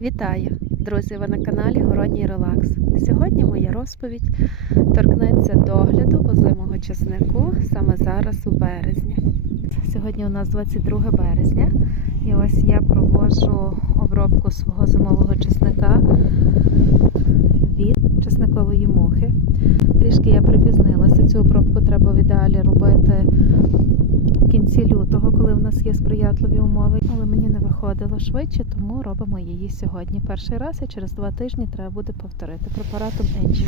Вітаю, друзі! Ви на каналі Городній Релакс. Сьогодні моя розповідь торкнеться догляду озимого чеснику саме зараз у березні. Сьогодні у нас 22 березня, і ось я проводжу обробку свого зимового чесника від чесникової мухи. Трішки я припізнилася. Цю обробку треба в ідеалі робити в кінці лютого, коли в нас є сприятливі умови, але мені не виходило швидше, тому робимо її сьогодні. Перший раз і через два тижні треба буде повторити препаратом Енджі.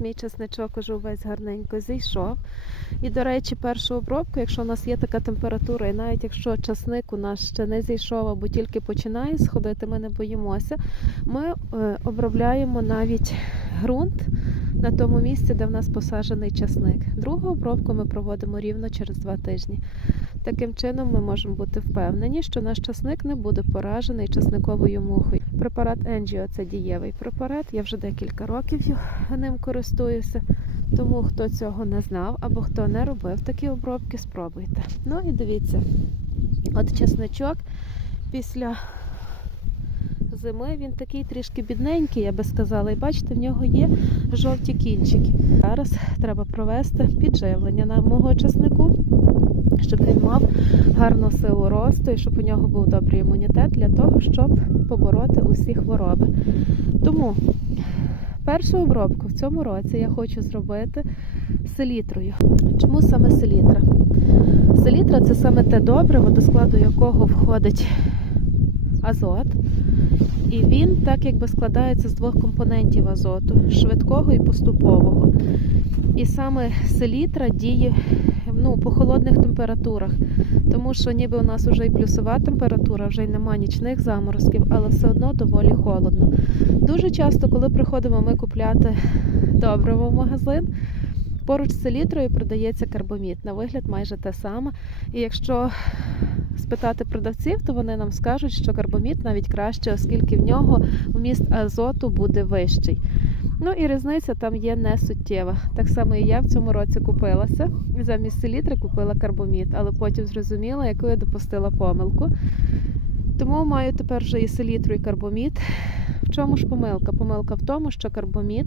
Мій чесничок уже увесь гарненько зійшов. І, до речі, першу обробку, якщо у нас є така температура, і навіть якщо часник у нас ще не зійшов або тільки починає сходити, ми не боїмося. Ми е, обробляємо навіть ґрунт на тому місці, де в нас посаджений часник. Другу обробку ми проводимо рівно через два тижні. Таким чином ми можемо бути впевнені, що наш часник не буде поражений часниковою мухою. Препарат Енджіо це дієвий препарат. Я вже декілька років ним користуюся. Тому хто цього не знав або хто не робив такі обробки, спробуйте. Ну і дивіться, от чесничок після зими він такий трішки бідненький, я би сказала. І бачите, в нього є жовті кінчики. Зараз треба провести підживлення на мого чеснику, щоб він мав гарну силу росту і щоб у нього був добрий імунітет для того, щоб побороти усі хвороби. Тому першу обробку в цьому році я хочу зробити селітрою. Чому саме селітра? Селітра це саме те добриво, до складу якого входить азот. І він так якби складається з двох компонентів азоту швидкого і поступового. І саме селітра діє ну, по холодних температурах, тому що ніби у нас вже і плюсова температура, вже й нема нічних заморозків, але все одно доволі холодно. Дуже часто, коли приходимо ми купляти добриво в магазин, поруч з селітрою продається карбомід. На вигляд майже те саме. І якщо спитати продавців, то вони нам скажуть, що карбомід навіть краще, оскільки в нього вміст азоту буде вищий. Ну і різниця там є не суттєва. Так само і я в цьому році купилася. Замість селітри купила карбомід, але потім зрозуміла, яку я допустила помилку. Тому маю тепер вже і селітру, і карбомід. В чому ж помилка? Помилка в тому, що карбомід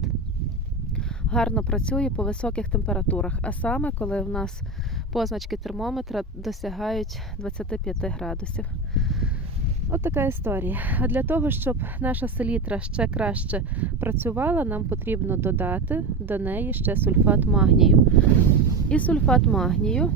гарно працює по високих температурах, а саме коли в нас позначки термометра досягають 25 градусів. От така історія. А для того, щоб наша селітра ще краще працювала, нам потрібно додати до неї ще сульфат магнію. І сульфат магнію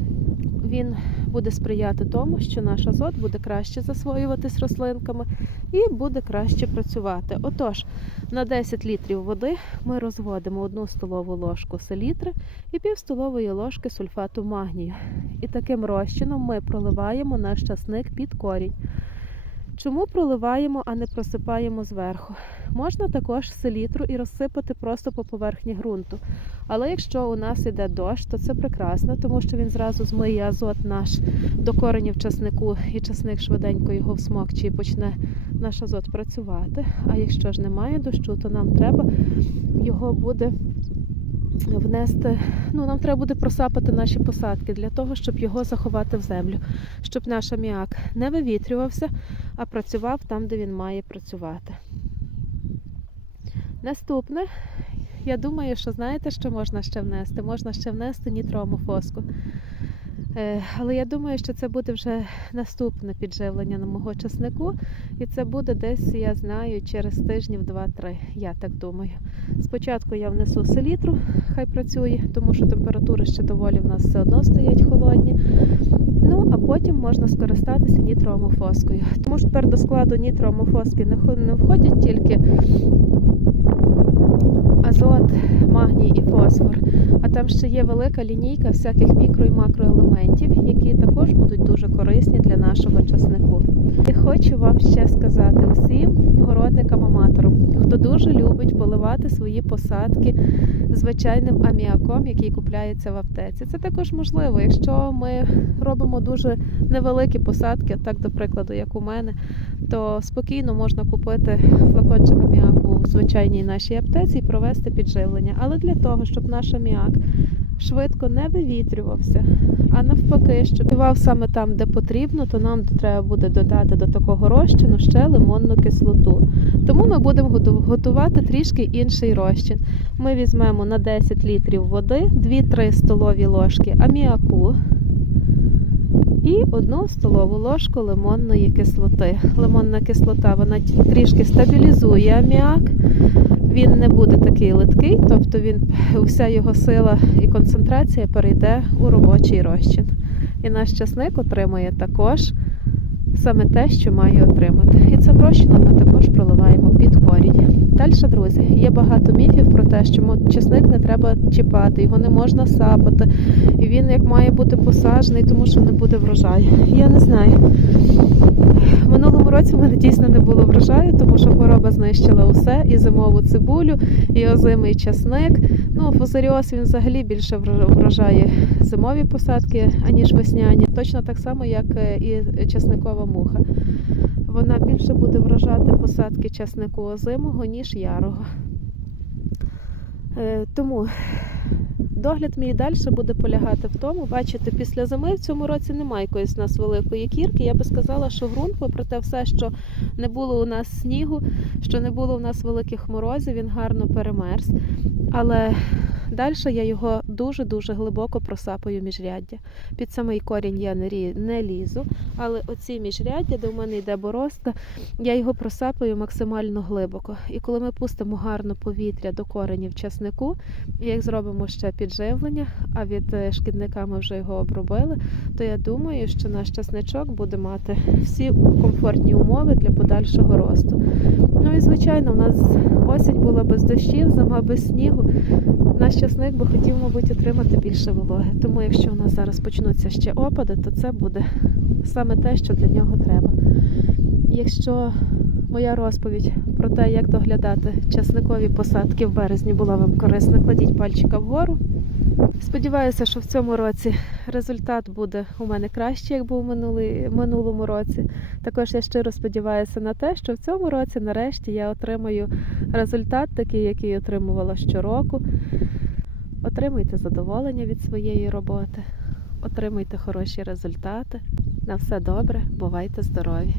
він буде сприяти тому, що наш азот буде краще засвоюватись рослинками і буде краще працювати. Отож, на 10 літрів води ми розводимо 1 столову ложку селітри і пів столової ложки сульфату магнію. І таким розчином ми проливаємо наш часник під корінь. Чому проливаємо, а не просипаємо зверху? Можна також селітру і розсипати просто по поверхні ґрунту. Але якщо у нас іде дощ, то це прекрасно, тому що він зразу змиє азот наш до коренів часнику, і часник швиденько його всмокче і почне наш азот працювати. А якщо ж немає дощу, то нам треба його буде внести. Ну, нам треба буде просапати наші посадки для того, щоб його заховати в землю, щоб наш аміак не вивітрювався, а працював там, де він має працювати. Наступне, я думаю, що знаєте, що можна ще внести? Можна ще внести нітроамофоску. Е, Але я думаю, що це буде вже наступне підживлення на мого часнику. І це буде десь, я знаю, через тижнів 2-3. Я так думаю. Спочатку я внесу селітру, хай працює, тому що температури ще доволі в нас все одно стоять холодні. Ну, а потім можна скористатися нітроамофоскою. Тому що тепер до складу нітроамофоски не хо- не входять тільки азот, магній і фосфор. А там ще є велика лінійка всяких мікро і макроелементів, які також будуть дуже корисні для нашого часнику. Хочу вам ще сказати усім городникам-аматорам, хто дуже любить поливати свої посадки звичайним аміаком, який купляється в аптеці. Це також можливо, якщо ми робимо дуже невеликі посадки, так до прикладу, як у мене, то спокійно можна купити флакончик аміаку в звичайній нашій аптеці і провести підживлення. Але для того, щоб наш аміак швидко не вивітрювався, а навпаки, щоб співав саме там, де потрібно, то нам треба буде додати до такого розчину ще лимонну кислоту. Тому ми будемо готувати трішки інший розчин. Ми візьмемо на 10 літрів води 2-3 столові ложки аміаку і 1 столову ложку лимонної кислоти. Лимонна кислота вона трішки стабілізує аміак. Він не буде такий литкий, тобто він, вся його сила і концентрація перейде у робочий розчин. І наш часник отримує також саме те, що має отримати. І це розчином ми також проливаємо під корінь. Далі, друзі, є багато міфів про те, що чесник не треба чіпати, його не можна сапати, і він як має бути посаджений, тому що не буде врожаю. Я не знаю. В минулому році в мене дійсно не було врожаю, тому що хвороба знищила усе, і зимову цибулю, і озимий часник. Ну, фузаріоз він взагалі більше вр- вражає зимові посадки, аніж весняні. Точно так само, як е, і часникова муха. Вона більше буде вражати посадки часнику озимого, ніж ярого. Е, Тому догляд мій далі буде полягати в тому, бачите, після зими в цьому році немає якоїсь у нас великої кірки. Я би сказала, що ґрунт, попри те все, що не було у нас снігу, що не було у нас великих морозів, він гарно перемерз. Але далі я його дуже-дуже глибоко просапаю міжряддя. Під самий корінь я не, лізу, але оці міжряддя, де в мене йде борозка, я його просапаю максимально глибоко. І коли ми пустимо гарно повітря до коренів часнику, як зробимо ще підживлення, а від е, шкідника ми вже його обробили, то я думаю, що наш часничок буде мати всі комфортні умови для подальшого росту. Ну і звичайно, у нас осінь була без дощів, зима без снігу. Наш часник би хотів, мабуть, отримати більше вологи. Тому якщо у нас зараз почнуться ще опади, то це буде саме те, що для нього треба. Якщо моя розповідь про те, як доглядати часникові посадки в березні була вам корисна, кладіть пальчика вгору. Сподіваюся, що в цьому році результат буде у мене кращий, як був минулий, минулому році. Також я щиро сподіваюся на те, що в цьому році нарешті я отримаю результат такий, який отримувала щороку. Отримуйте задоволення від своєї роботи, отримуйте хороші результати. На все добре, бувайте здорові!